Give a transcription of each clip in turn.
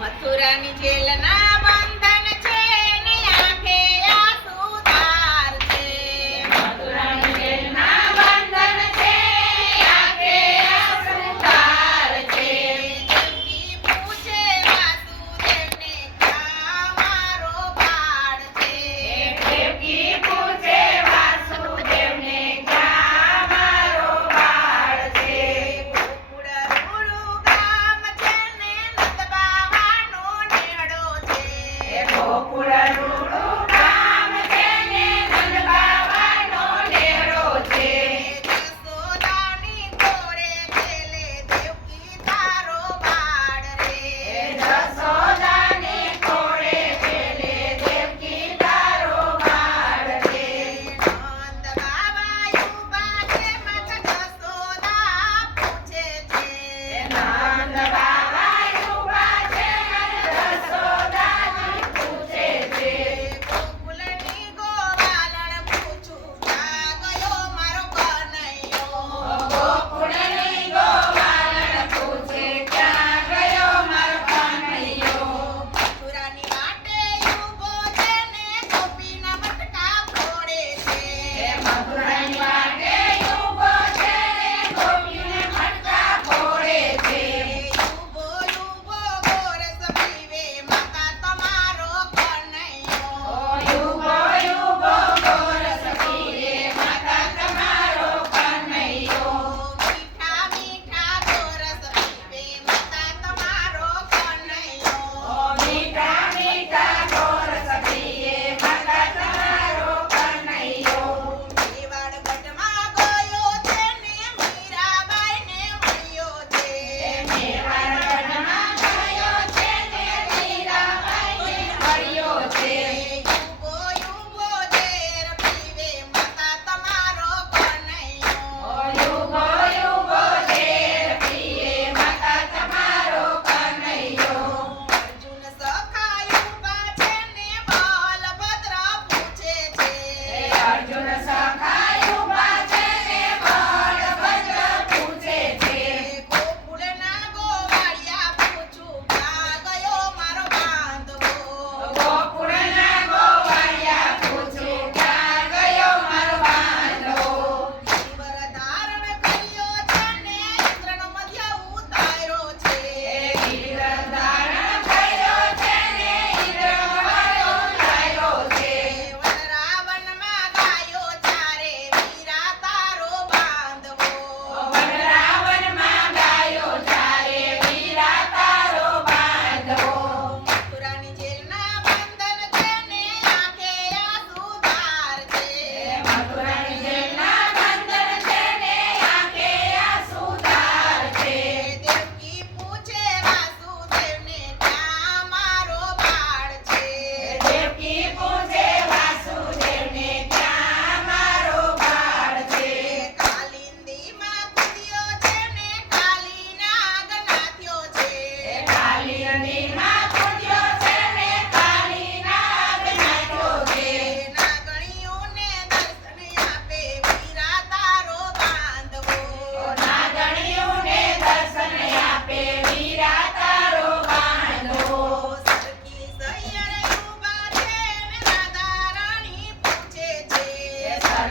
మథురాని చేలనా?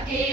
aquí.